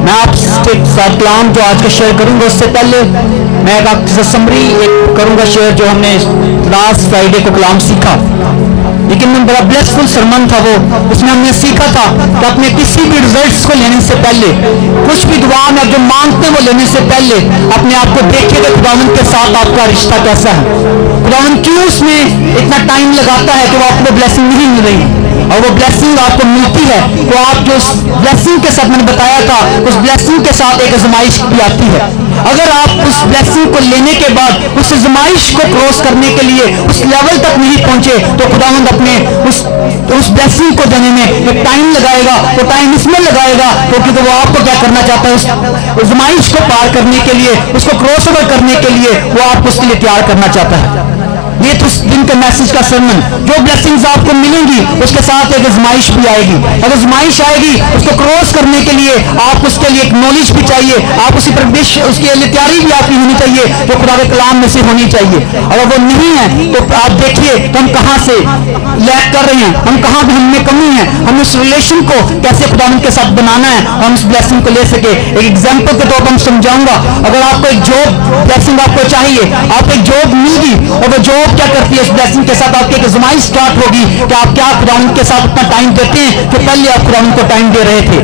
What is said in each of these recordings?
मैं आपके साथ कलाम जो आज का शेयर करूंगा उससे पहले मैं एक समरी करूंगा शेयर जो हमने लास्ट फ्राइडे को कलाम सीखा, लेकिन बड़ा ब्लेसफुल सरमन था वो। उसमें हमने सीखा था कि अपने किसी भी रिजल्ट्स को लेने से पहले, कुछ भी दुआ में आप जो मांगते हैं वो लेने से पहले अपने आप को देखिए कि खुदावंद के साथ आपका रिश्ता कैसा है। खुदावंद क्यों उसमें इतना टाइम लगाता है कि वो आपको ब्लेसिंग नहीं मिल रही, और वो ब्लेसिंग आपको मिलती है तो आप जो उस ब्लेसिंग के साथ मैंने बताया था, उस ब्लेसिंग के साथ एक आजमाइश भी आती है। अगर आप उस ब्लेसिंग को लेने के बाद उस आजमाइश को क्रॉस करने के लिए उस लेवल तक नहीं पहुंचे तो खुदावंद अपने उस ब्लेसिंग को देने में एक टाइम लगाएगा। वो टाइम इसमें लगाएगा क्योंकि तो वो आपको क्या करना चाहता है, उस आजमाइश को पार करने के लिए, उसको क्रॉस ओवर करने के लिए वो आपको उसके लिए तैयार करना चाहता है। ये तो दिन के मैसेज का सरमन, जो ब्लेसिंग्स आपको मिलेंगी उसके साथ एक आजमाइश भी आएगी। अगर आजमाइश आएगी उसको क्रॉस करने के लिए आप उसके लिए एक नॉलेज भी चाहिए, आप उसी पर उसके लिए तैयारी भी आपकी होनी चाहिए जो खुदा के कलाम में से होनी चाहिए। अगर वो नहीं है तो आप देखिए तो हम कहाँ से लैक कर रहे हैं, हम कहाँ भी हमें कमी है, हम उस रिलेशन को कैसे खुदा के साथ बनाना है, हम उस ब्लेसिंग को ले सके। एक एग्जाम्पल के तौर पर हम समझाऊंगा, अगर आपको एक जॉब ब्लेसिंग आपको चाहिए, आपको एक जॉब मिलेगी और वो जॉब क्या करती है, इस ब्लेसिंग के साथ आपकी एक आजमाइश स्टार्ट होगी कि आप क्या खुदावंद के साथ उतना टाइम देते हैं जो पहले आप खुदावंद को टाइम दे रहे थे,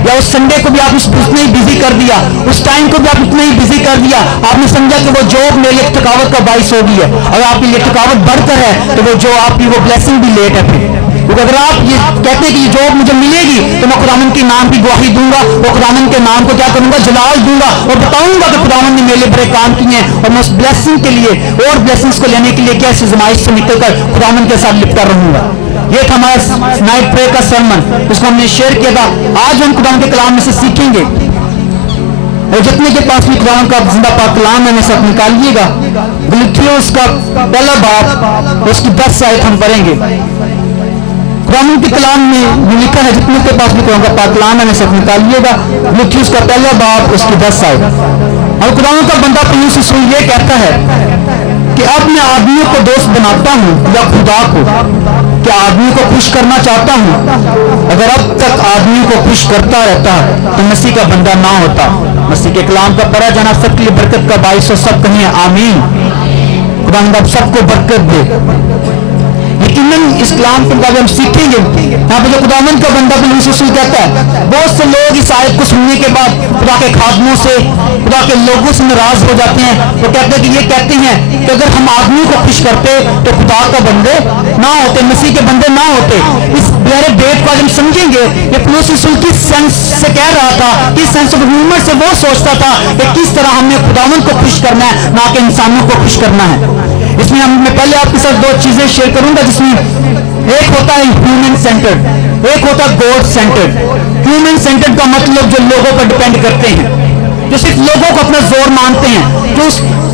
या उस संडे को भी आप उतना ही बिजी कर दिया, उस टाइम को भी आप उतना ही बिजी कर दिया। आपने समझा कि वो जॉब मेरे लिए थकावट का बाइस हो गई है, अगर आपके लिए थकावट बढ़कर है तो वो जो आपकी वो ब्लेसिंग भी लेट है फिर। क्योंकि अगर आप ये कहते हैं कि ये जॉब मुझे मिलेगी तो मैं खुदावंद के नाम की गवाही दूंगा, वो खुदावंद के नाम को क्या करूंगा, जलाल दूंगा और बताऊंगा कि खुदावंद ने मेरे लिए बड़े काम किए हैं और मैं उस ब्लेसिंग के लिए और ब्लेसिंग्स को लेने के लिए क्या इस आजमाइश से निकलकर खुदावंद के साथ लिपटा रहूंगा। ये था हमारा नाइट प्रेयर का सरमन, जिसको हमने शेयर किया था। आज हम खुदावंद के कलाम में से सीखेंगे और जितने के पास भी खुदावंद का जिंदा पाक कलाम है सब निकालिएगा। गलतियोस का पहला बाब उसकी 10 आयत हम पढ़ेंगे। खुदावंद के कलाम में लिखा है, जितने के पास भी खुदावंद का पाक कलाम है सब निकालिएगा। गलतियोस का पहला बाब उसकी 10 आयत। और खुदावंद का बंदा पौलुस रसूल ये कहता है कि अब मैं आदमियों को दोस्त बनाता हूं या खुदा को, क्या आदमी को खुश करना चाहता हूं। अगर अब तक आदमी को खुश करता रहता तो मसीह का बंदा ना होता। मसीह के कलाम का पढ़ा जाना सबके लिए बरकत का बाइस हो। सब कहिए आमीन। खुदावंद आप सबको बरकत दे। यकीनन इस कलाम के बारे में हम सीखेंगे। यहाँ पे जो खुदावंद का बंदा पौलुस रसूल कहता है, बहुत से लोग इस आयत को सुनने के बाद खुदा के खादमों से, खुदा के लोगों से नाराज हो जाते हैं। वो कहते हैं कि ये कहते हैं कि अगर हम आदमी को खुश करते तो खुदा का बंदे ना होते, मसीह के बंदे ना होते। इस प्यारे बेट को आज हम समझेंगे कि पौलुस रसूल किस सेंस से कह रहा था, किस सेंस ऑफ ह्यूमर से वो सोचता था कि किस तरह हमने खुदावंद को खुश करना है, ना कि इंसानों को खुश करना है। इसमें मैं पहले आपके साथ 2 चीजें शेयर करूंगा, जिसमें एक होता है ह्यूमन सेंटर्ड, एक होता है गॉड सेंटर्ड। ह्यूमन सेंटर्ड का मतलब जो लोगों पर डिपेंड करते हैं, जो सिर्फ लोगों को अपना जोर मानते हैं, जो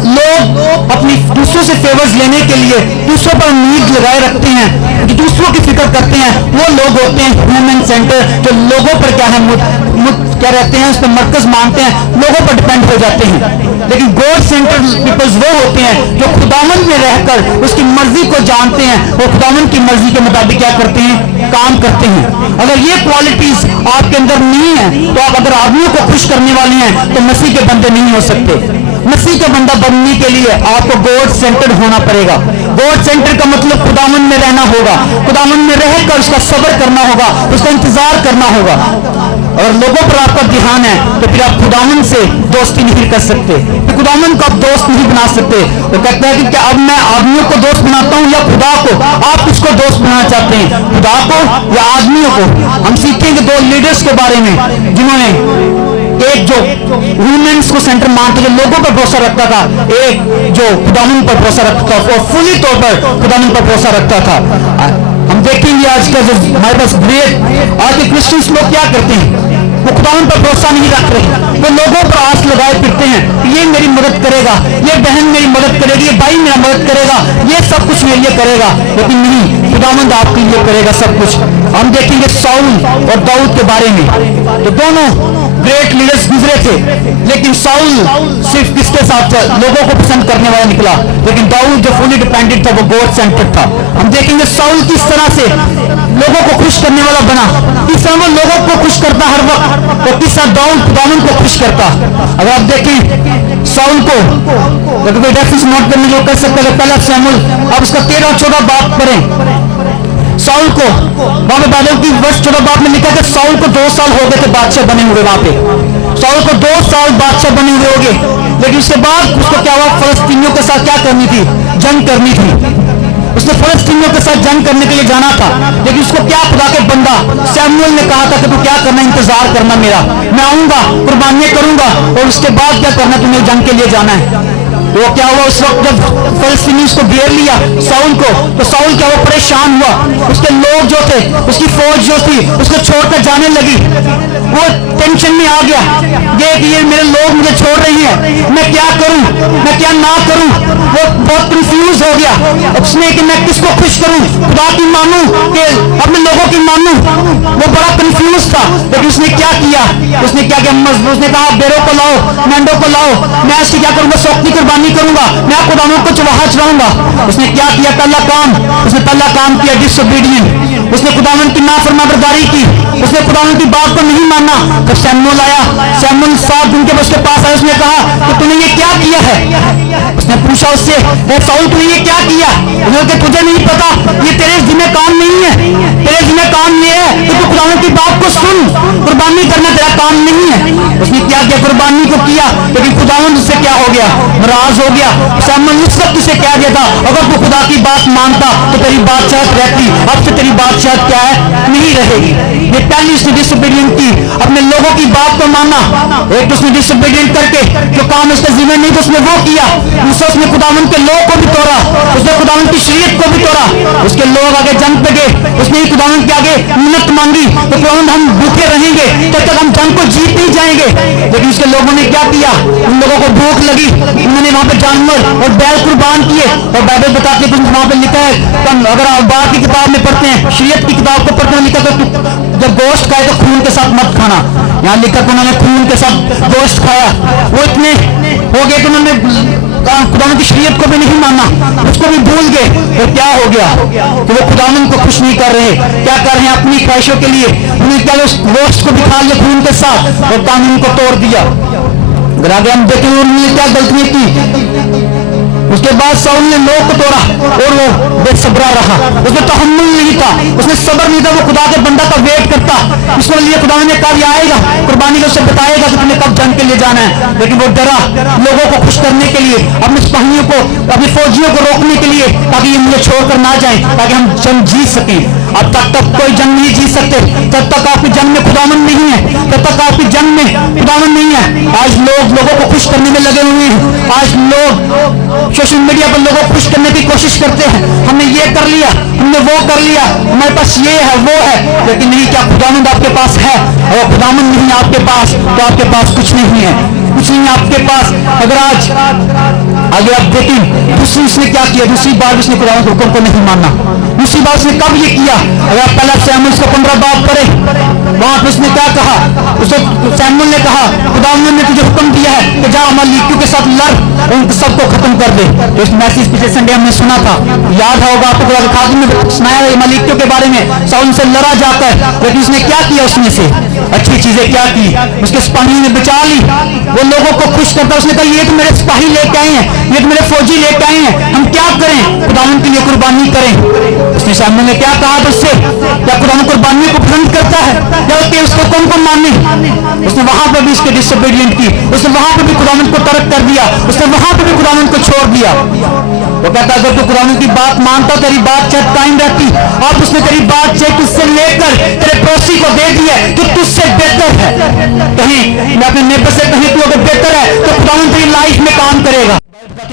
लोग अपनी दूसरों से फेवर्स लेने के लिए दूसरों पर उम्मीद लगाए रखते हैं, जो दूसरों की फिक्र करते हैं, वो लोग होते हैं ह्यूमन सेंटर। जो लोगों पर क्या है क्या रहते हैं, उस पर मरकज मानते हैं, लोगों पर डिपेंड हो जाते हैं। लेकिन गॉड सेंटर पीपल्स वो होते हैं जो खुदावंद में रहकर उसकी मर्जी को जानते हैं और खुदावंद की मर्जी के मुताबिक क्या करते हैं, काम करते हैं। अगर ये क्वालिटीज आपके अंदर नहीं है तो आप अगर आदमियों को खुश करने वाले हैं तो मसीह के बंदे नहीं हो सकते। मसीह का बंदा बनने के लिए आपको गॉड सेंटर्ड होना पड़ेगा। गॉड सेंटर का मतलब खुदावंद में रहना होगा, खुदावंद में रहकर उसका सब्र करना होगा, उसका इंतजार करना होगा। अगर लोगों पर आपका ध्यान है तो फिर आप खुदावंद से दोस्ती नहीं कर सकते, फिर खुदावंद को आप दोस्त नहीं बना सकते। वो कहता है कि क्या अब मैं आदमियों को दोस्त बनाता हूं या खुदा को। आप किसको दोस्त बनाना चाहते हैं, खुदा को या आदमियों को। हम सीखेंगे 2 लीडर्स के बारे में जिन्होंने, एक जो ह्यूमन्स को सेंटर मानते, जो लोगों पर भरोसा रखता था, एक जो खुदावंद पर भरोसा रखता था, और फुली तौर पर खुदावंद पर भरोसा रखता था। हम देखेंगे आज का जो हमारे पास ग्रेट आज के क्रिश्चियंस लोग क्या करते हैं, वो खुदावंद पर भरोसा नहीं रख रहे, वो लोगों पर आस लगाए फिरते हैं कि ये मेरी मदद करेगा, ये बहन मेरी मदद करेगी, ये भाई मेरा मदद करेगा, ये सब कुछ मेरे लिए करेगा। लेकिन नहीं, खुदावंद आपके लिए करेगा सब कुछ। हम देखेंगे साउल और दाऊद के बारे में, तो दोनों ग्रेट लीडर्स गुजरे थे, लेकिन साउल सिर्फ किसके साथ था, लोगों को पसंद करने वाला निकला। लेकिन दाऊद जो फुली डिपेंडेंट था वो गॉड सेंटर्ड था। हम देखेंगे साउल किस तरह से लोगों को खुश करने वाला बना, किस तरह वो लोगों को खुश करता हर वक्त, वो किस तरह दाऊद खुदावन को खुश करता। अगर आप देखें साउल को, अगर कोई रेफरेंस नोट करने जो कर सकते हैं, पहला शमूएल अब उसका 13-14 बाप पढ़ें। साउल को वहां पे बाइबल की वर्ष 14 बाप में लिखा कि साउल को 2 साल हो गए थे बादशाह बने हुए। वहां पे साउल को 2 साल बादशाह बने हुए हो गए, लेकिन उसके बाद उसको क्या हुआ, फलस्तीनियों के साथ क्या करनी थी, जंग करनी थी। उसने फलस्तीनियों के साथ जंग करने के लिए जाना था, लेकिन उसको क्या खुदा के बंदा शमूएल ने कहा था कि तू क्या करना, इंतजार करना मेरा, मैं आऊंगा, कुर्बानियां करूंगा और उसके बाद क्या करना, तुम्हें जंग के लिए जाना है। तो वो क्या हुआ, उस वक्त जब फलस्तीनी उसको घेर लिया साउल को, तो साउल क्या हुआ, परेशान हुआ। उसके लोग जो थे, उसकी फौज जो थी, उसको छोड़कर जाने लगी। वो टेंशन में आ गया, ये मेरे लोग मुझे छोड़ रही हैं, मैं क्या करूं, मैं क्या ना करूं। वो बहुत कंफ्यूज हो गया। उसने कि मैं किसको खुश करूं, खुदा की मानूं कि अपने लोगों की मानूं। वो बड़ा कंफ्यूज था, लेकिन उसने क्या किया, उसने क्या किया, उसने कहा बेरों को लाओ, मेंढों को लाओ, मैं इसकी क्या करूंगा, सौक्ति कुर्बानी करूंगा, मैं खुदावंद को चढ़ावा चढ़ाऊंगा। उसने क्या किया, पहला काम किया डिसोबीडिएंट। उसने खुदावंद की नाफरमाबरदारी की, उसने खुदावंद की बात को नहीं माना। तो शमूएल आया, शमूएल 7 दिन के उसके पास आया, उसने कहा कि तूने ये क्या किया है। उसने पूछा उससे, साउल तूने ये क्या किया। उसने तुझे नहीं पता, ये तेरे जिम्मे काम नहीं है, तेरे जिम्मे काम ये है कि तू खुदावंद की बात को सुन, कुर्बानी करना तेरा काम नहीं है। उसने क्या किया, कुर्बानी को किया, लेकिन खुदावंद उससे क्या हो गया, नाराज हो गया। शमूएल उस वक्त उसे कह दिया था, अगर तू खुदा की बात मानता तो तेरी बादशाहत रहती, अब से तेरी बादशाहत क्या है, नहीं रहेगी। ये पहली उसने डिसोबीडिएंट की, अपने लोगों की बात को माना। एक उसने डिसोबीडिएंट करके जो काम उसके जिम्मे नहीं था उसने वो किया। दूसरा उसने खुदावंद के लोग को भी तोड़ा, उसने खुदावंद की शरीयत को भी तोड़ा। उसके लोग आगे जंग पे गए, उसने ही खुदावंद के आगे मिन्नत मांगी तो खुदावंद हम भूखे रहेंगे तब तक हम जंग को जीत नहीं जाएंगे। लेकिन उसके लोगों ने क्या किया, उन लोगों को भूख लगी, उन्होंने वहां पे जानवर और बैल कुर्बान किए। और बाइबल बताती है, वहां पे लिखा है, अगर आप बाहर की किताब में पढ़ते हैं, शरीयत की किताब को पढ़ते हैं, लिखा तो जब गोश्त खाए तो खून के साथ मत खाना। यहाँ लिखा तो उन्होंने खून के साथ गोश्त खाया। वो इतने हो गए कि उन्होंने खुदावंद की शरीयत को भी नहीं माना, उसको भी भूल गए। और क्या हो गया कि वो खुदावंद को खुश नहीं कर रहे, क्या कर रहे हैं, अपनी ख्वाहिशों के लिए उन्हें क्या उस गोश्त को भी खा लिया खून के साथ और कानून को तोड़ दिया। अगर आगे हम देखें उन्होंने क्या गलतियां की। उसके बाद साउल ने लोग को तोड़ा और वो बेसब्रा रहा, उसने तहम्मुल नहीं था, उसने सब्र नहीं था। वो खुदा के बंदा का वेट करता, उसके लिए खुदा ने कब आएगा, कुर्बानी को उसे बताएगा कि तुम्हें कब जंग के लिए जाना है। लेकिन वो डरा लोगों को खुश करने के लिए, अपने सिपाहियों को, अपनी फौजियों को रोकने के लिए, ताकि ये मुझे छोड़कर ना जाए, ताकि हम जंग जीत सकें। अब तक कोई जंग नहीं जीत सकते जब तक आपकी जंग में खुदावंद नहीं है, तब तक आपकी जंग में खुदावंद नहीं है। आज लोगों को खुश करने में लगे हुए हैं। आज लोग सोशल मीडिया पर लोगों को खुश करने की कोशिश करते हैं, हमने ये कर लिया, हमने वो कर लिया, हमारे पास ये है वो है। लेकिन नहीं, क्या खुदावंद आपके पास है? और खुदावंद नहीं आपके पास तो आपके पास कुछ नहीं है, कुछ नहीं आपके पास। अगर आज आगे आप देखें, दूसरी उसने क्या किया, दूसरी बार उसने खुदावंद के हुक्म को नहीं माना। दूसरी बार उसने कब ये किया, अगर आप पहला शमूएल उसका 15 बाब पढ़े, वहां पर उसने क्या कहा, उसे शमूएल ने कहा खुदावंद ने तुझे हुक्म दिया है कि जा अमालेकियों के साथ लड़, उन सबको खत्म कर दे। तो इस मैसेज पिछले संडे हमने सुना था, याद होगा आपको, खुदा के खादिम ने सुनाया अमालेकियों के बारे में। साउल से लड़ा जाता है, लेकिन उसने क्या किया, उसमें से अच्छी चीजें क्या की, उसके सिपाहियों ने बचा ली। वो लोगों को खुश करता, उसने कहा ये तो मेरे सिपाही लेके आए हैं, ये तो मेरे फौजी लेके आए हैं, हम क्या करें, खुदावंद के लिए कुर्बानी करें। उसने शमूएल ने क्या कहा उससे, क्या खुदावंद कुर्बानी को पसंद करता है, या उसको कौन को माने। उसने वहां पर भी इसके डिसोबीडिएंट की, उसने वहां पर भी खुदावंद को तर्क कर दिया, उसने वहां पर भी खुदावंद को छोड़ दिया। वो कहता अगर तू खुदावंद की बात मानता तेरी बात शायद कायम रहती। अब उसने तेरी बात से तुझसे लेकर तेरे पड़ोसी को दे दी है जो तुझसे बेहतर है। कहीं मैं अपने नेबर से कहीं तू अगर बेहतर है तो खुदावंद तेरी लाइफ में काम करेगा।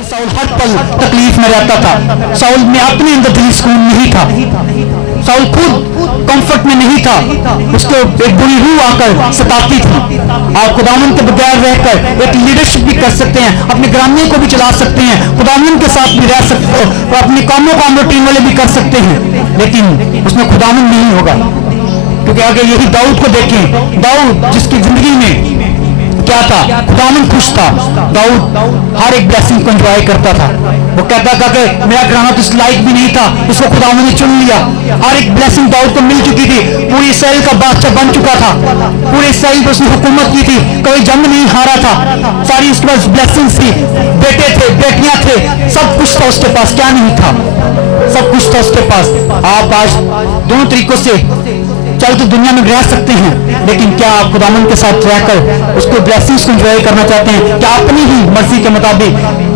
साउल हर पल तकलीफ में रहता था, साउल में अपने अंदर दिली सुकून नहीं था, साउल खुद कंफर्ट में नहीं था, उसको एक बुरी रूह आकर सताती थी। आप खुदावंद के बगैर रहकर एक लीडरशिप भी कर सकते हैं, अपने ग्रामीण को भी चला सकते हैं, खुदावंद के साथ भी रह सकते हो, अपने कामों को हम रूटीन वाले भी कर सकते हैं, लेकिन उसमें खुदावंद नहीं होगा। क्योंकि आगे यही दाऊद को देखें, दाऊद जिसकी जिंदगी में क्या था, खुदावन खुश था। दाऊद हर एक ब्लेसिंग को एंजॉय करता था। वो कहता था कि मेरा घराना तो इस लायक भी नहीं था, उसको खुदावन ने चुन लिया। हर एक ब्लेसिंग दाऊद को मिल चुकी थी। पूरी इसराइल का बादशाह बन चुका था, पूरे इसराइल पर उसने हुकूमत की थी, कभी जंग नहीं हारा था, सारी उसके पास ब्लेसिंग्स थी, बेटे थे, बेटियां थे, सब कुछ था उसके पास। क्या नहीं था, सब कुछ था उसके पास। आप आज दोनों तरीकों से चल तो दुनिया में रह सकते हैं, लेकिन क्या आप खुदावन के साथ रहकर उसको ब्लेसिंग्स को एंजॉय करना चाहते हैं? क्या अपनी ही मर्जी के मुताबिक,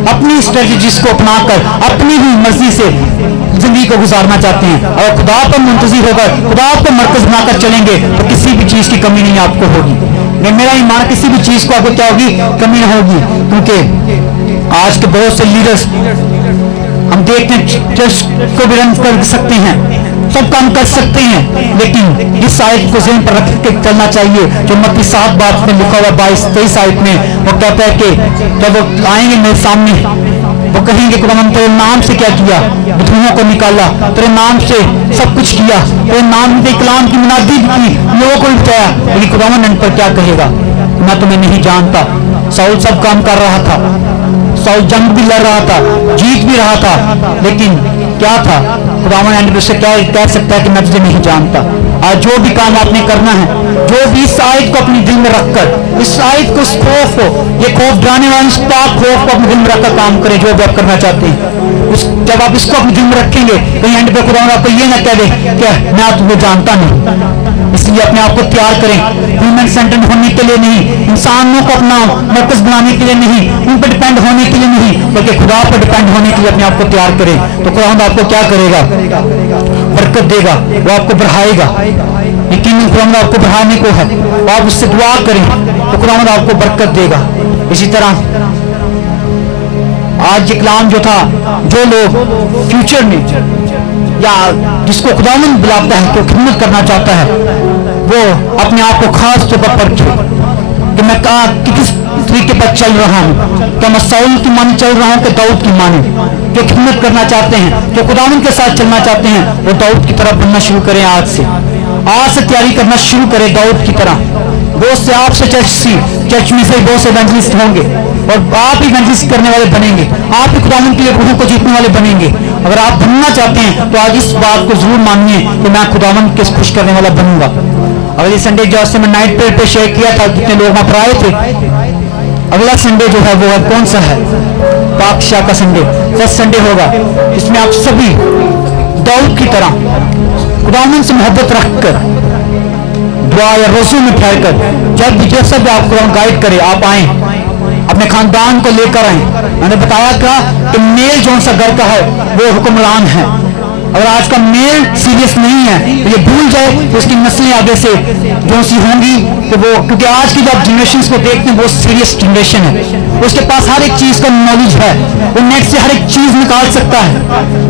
अपनी स्ट्रेटजीज को अपनाकर, अपनी ही मर्जी से जिंदगी को गुजारना चाहते हैं? अगर खुदा पर मुंतज़िर होकर, खुदा को मरकज बनाकर चलेंगे तो किसी भी चीज की कमी नहीं आपको होगी। मेरा ईमान, किसी भी चीज को आपको क्या होगी, कमी ना होगी। क्योंकि आज के बहुत से लीडर्स हम देखते हैं चर्च को भी रन कर सकते हैं, सब काम कर सकते हैं, लेकिन इस आयत को ज़हन पर रख के चलना चाहिए जो मत्ती 7 बात में लिखा हुआ 22-23 आयत में। वो कहता है कि जब वो आएंगे मेरे सामने, वो कहेंगे खुदावंद तेरे नाम से क्या किया, विधवाओं को निकाला, तेरे नाम से सब कुछ किया, तेरे नाम के कलाम की मुनादी की, लोगों को बताया, लेकिन खुदावंद इन पर क्या कहेगा? मैं तुम्हें नहीं जानता। साउल सब काम कर रहा था, साउल जंग भी लड़ रहा था, जीत भी रहा था, लेकिन क्या था? खुदावन एंड उससे क्या कह सकता है कि मैं तुझे नहीं जानता। आज जो भी काम आपने करना है, जो भी इस आयत को अपने दिल में रखकर, इस आयत को, इस खौफ को, ये खौफ डराने वाले इस पाक खौफ को अपने दिल में रखकर काम करें जो भी आप करना चाहते हैं। जब आप इसको अपने दिल में रखेंगे, कहीं एंड पे खुदावन आपको ये ना कह दे कि मैं तुम्हें जानता नहीं। इसलिए अपने आप को तैयार करें, ह्यूमन सेंटर्ड होने के लिए नहीं, इंसानों को अपना मरकज बनाने के लिए नहीं, उन पर डिपेंड होने के लिए नहीं, बल्कि खुदा पर डिपेंड होने के लिए अपने आप को तैयार करें। तो खुदा आपको क्या करेगा? बरकत देगा, वो आपको बढ़ाएगा। यकीन खुदा आपको बढ़ाने को है, वो आप उससे दुआ करें तो खुदा आपको बरकत देगा। इसी तरह आज ये कलाम जो था, जो लोग फ्यूचर में या जिसको खुदावंद बुलाता है, तो खिदमत करना चाहता है, वो अपने आप को खास तौर पर परखे कि मैं किस तरीके पर चल रहा हूँ। क्या मैं साउल की माने चल रहा हूँ कि दाऊद की माने? जो खिदमत करना चाहते हैं, जो खुदावंद के साथ चलना चाहते हैं, वो दाऊद की तरफ बनना शुरू करें। आज से तैयारी करना शुरू करें दाऊद की तरह। बहुत से आपसे चर्च में से बहुत से इवेंजलिस्ट होंगे और आप ही इवेंजलिस्ट करने वाले बनेंगे, आप ही खुदावंद के लिए रूहों को जीतने वाले बनेंगे। अगर आप बनना चाहते हैं तो आज इस बात को जरूर मानिए कि मैं खुदावंद के खुश करने वाला बनूंगा। अगले संडे जो मैं नाइट प्रेयर पे शेयर किया था, कितने लोग वहां पर आए थे। अगला संडे जो है वो है कौन सा है? पाक शाह का संडे, फर्स्ट संडे होगा। इसमें आप सभी दाऊद की तरह खुदावंद से मोहब्बत रखकर, दुआ या रोज़े में ठहरकर, जब भी जैसा भी आपको गाइड करे आप आए, अपने खानदान को लेकर आए। मैंने बताया था कि मेल जो सा घर का है वो हुक्मरान है। अगर आज का मेल सीरियस नहीं है तो ये भूल जाए तो उसकी नस्लें आगे से जो सी होंगी तो वो, क्योंकि आज की जब जनरेशन को देखते हैं वो सीरियस जनरेशन है, उसके पास हर एक चीज का नॉलेज है, वो नेट से हर एक चीज निकाल सकता है,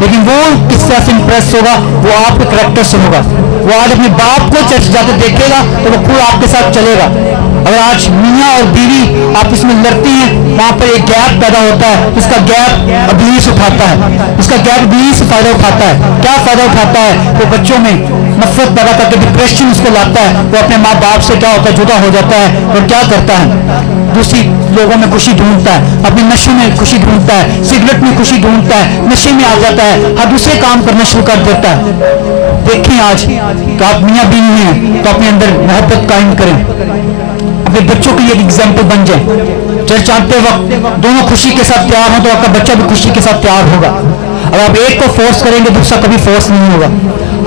लेकिन वो किस तरह से इंप्रेस होगा? वो आपके करेक्टर से होगा। वो आज अपने बाप को चर्च जाते देखेगा तो वो खुद आपके साथ चलेगा। अगर आज मियाँ और बीवी आप इसमें लड़ती हैं, वहां पर एक गैप पैदा होता है, इसका गैप इब्लीस उठाता है, इसका गैप इब्लीस से फायदा उठाता है। क्या फायदा उठाता है? वो बच्चों में नफरत पैदा करके डिप्रेशन उसको लाता है, वो अपने माँ बाप से क्या होता है? जुदा हो जाता है और क्या करता है? दूसरी लोगों में खुशी ढूंढता है, अपने नशे में खुशी ढूंढता है, सिगरेट में खुशी ढूंढता है, नशे में आ जाता है, हर दूसरे काम करना शुरू कर देता है। देखिए आज तो आप मियाँ बीवी हैं तो अपने अंदर मोहब्बत कायम करें, अपने बच्चों के लिए एक एग्जाम्पल बन जाए। चर्च आते वक्त दोनों खुशी के साथ तैयार हो तो आपका बच्चा भी खुशी के साथ तैयार होगा। अगर आप एक को फोर्स करेंगे दूसरा कभी फोर्स नहीं होगा।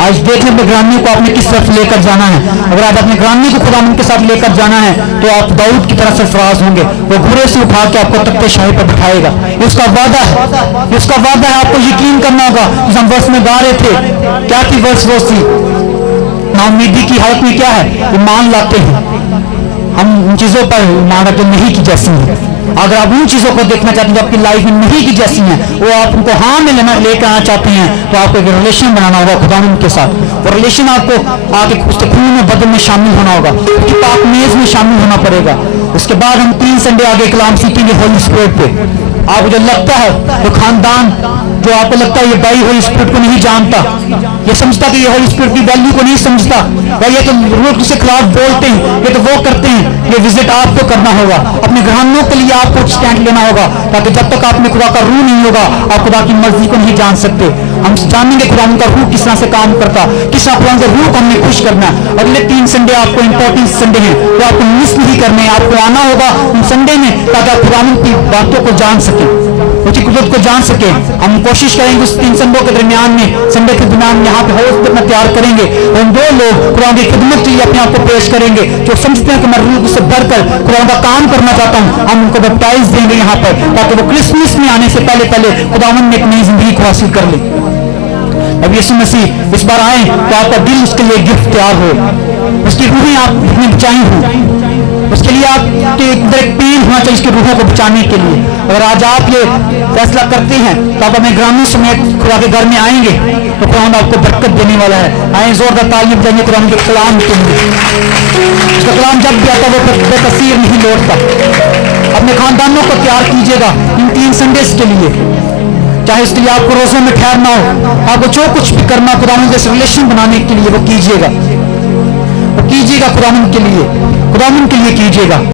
आज देख लें ग्रामीण को आपने किस तरफ लेकर जाना है। अगर आप अपने ग्रामीण को खुदावंद के साथ लेकर जाना है तो आप दाऊद की तरह सरफराज होंगे। वो घोड़े से उठा के आपको तख्ते शाही पर बिठाएगा, उसका वादा है, उसका वादा है। आपको यकीन करना होगा। जिस हम वर्ष में गा रहे थे, क्या थी वर्ष? वो थी नाउमीदी की हालत में क्या है? ईमान लाते हैं हम उन चीजों पर ईमान रखते नहीं की जैसी है। अगर आप उन चीजों को देखना चाहते हैं जो आपकी लाइफ में नहीं की जैसी हैं, वो आप उनको हाँ में लेकर आना चाहते हैं, तो आपको एक रिलेशन बनाना होगा खुदावंद के साथ। वो रिलेशन आपको आके उसके खून में बदन में शामिल होना होगा, उसकी पाक मेज में शामिल होना पड़ेगा। उसके बाद हम 3 संडे आगे कलाम सीखेंगे होली स्पिरिट पे। आपको जो लगता है, तो खानदान जो आपको लगता है ये भाई होली स्पिरिट को नहीं जानता, ये समझता कि ये होली स्पिरिट की वैल्यू को नहीं समझता, या ये तो रूह से खिलाफ बोलते हैं, ये तो वो करते हैं। ये विजिट आपको करना होगा, अपने घरानों के लिए आपको स्टैंड लेना होगा, ताकि जब तक आप में खुदा का रूह नहीं होगा आप खुदा की मर्जी को नहीं जान सकते। हम जानेंगे खुदा का रूह किस तरह से काम करता, किस तरह खुदा के रूह को हमने खुश करना है। अगले 3 संडे आपको इंपॉर्टेंट संडे हैं, तो आपको मिस नहीं करने, आपको आना होगा उन संडे में, ताकि आप खुदा की बातों को जान सके, उसकी कुदरत को जान सके। हम कोशिश करेंगे उस 3 संडों के दरमियान में, संडे के दरमियान यहाँ पे हाउस अपना तैयार करेंगे, हम 2 लोग खुदा की खिदमत के लिए अपने आप को पेश करेंगे, जो समझते हैं कि मैं रूह से भरकर खुदा का काम करना चाहता हूँ। हम उनको बैप्टाइज देंगे यहाँ पर, ताकि वो क्रिसमस में आने से पहले खुदावन में एक नई जिंदगी को हासिल कर ले। अब यीशु मसीह इस बार आए तो आपका दिल उसके लिए गिफ्ट तैयार हो, उसकी रूहें आप इतनी बचाई हो, उसके लिए आपके अंदर एक पेन होना चाहिए इसकी रूहों को बचाने के लिए। अगर आज आप ये फैसला करते हैं तो आप अपने ग्रामीण समेत खुदा के घर में आएंगे तो खुदा आपको बरकत देने वाला है। आए जोरदार तालियां बजाएंगे खुदा के कलाम के लिए। उसका कलाम जब भी आता वो बेतसीर नहीं लौटता। अपने खानदानों को तैयार कीजिएगा इन 3 संडेज के लिए, चाहे इसके लिए आपको रोजों में ठहरना हो, आपको जो कुछ भी करना खुदावंद से रिलेशन बनाने के लिए वो कीजिएगा, खुदावंद के लिए कीजिएगा।